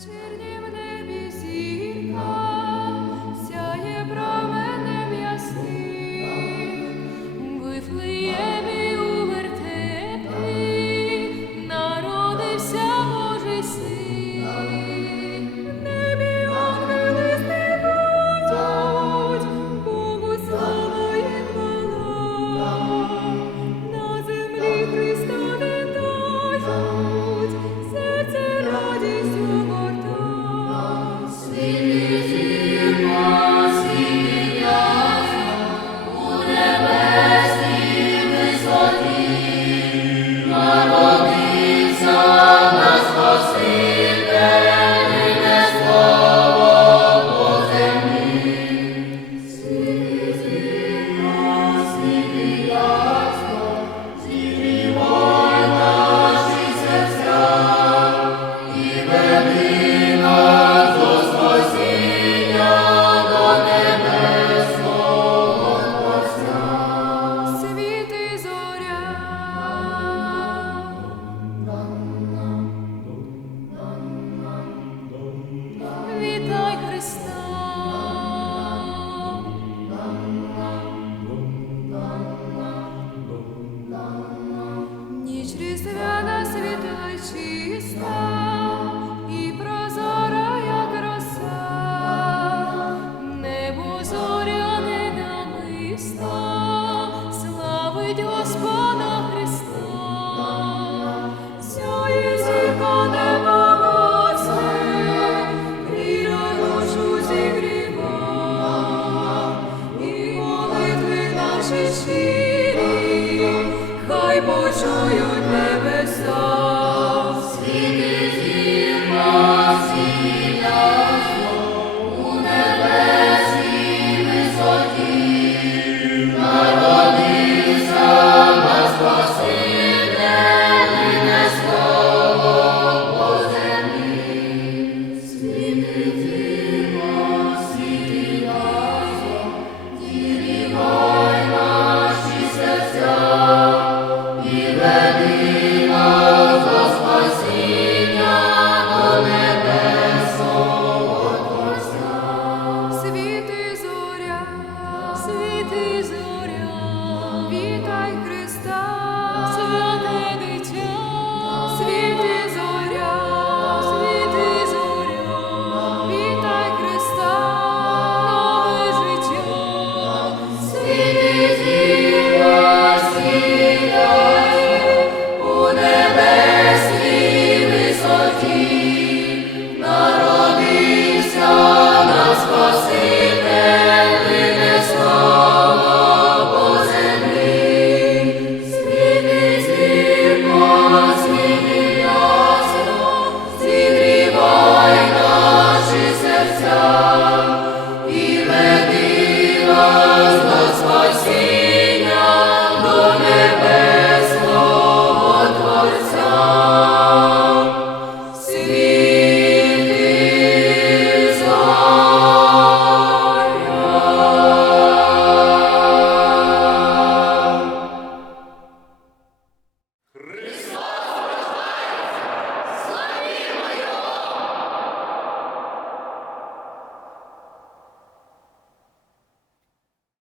вечірній Вирішують небеса.